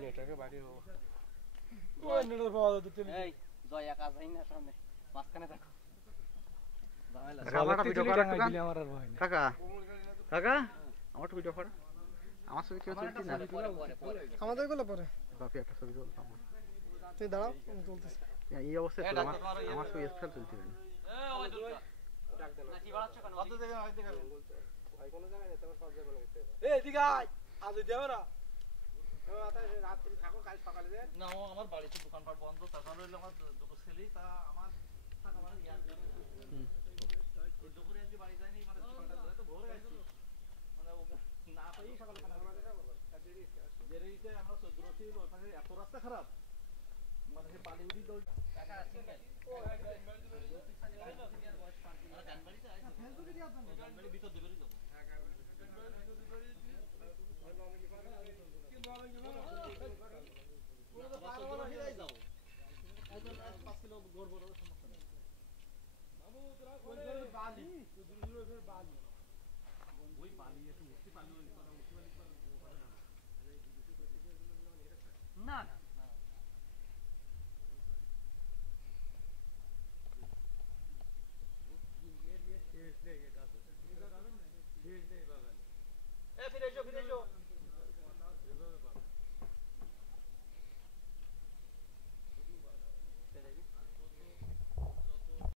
নেটওয়ার্কে বাড়ি হবো ওই নেটওয়ার্ক পাওয়া যাচ্ছে তুমি এই জয় একা যাই না সামনে মাঝখানে থাকো আমার ভিডিও করা দিলে আমার আর ভয় নেই কাকা কাকা আমার তো ভিডিও করা আমার ছবি কেউ তুলতি না আমাদের গুলো পরে বাপি একটা ছবি তুলতাম তুই দাঁড়াও আমি তুলতেছি এই অবস্থায় তো আমার ছবি স্পেশাল তুলতে হবে এদিকে আয় আজ যাবে না রাত্রি থাকো কাল সকালে না ও আমার বাড়িতে দোকানপাট বন্ধ তাছাড়া হইলো আমার দুটো ছেলে তা আমার টাকা মানে ইয়ার জন্য দুপুরে আজকে বাড়ি যায়নি মানে দোকানটা তো ভোরে আসছি মানে না পাই সকালে খানা বেরিয়েছে আমরা 14 ছিল ওখানে এত রাস্তা খারাপ মানে সে পানি উঠি দৌড় টাকা সিঙ্গেল ভিতর দেবে যাবো না ফিরে এসো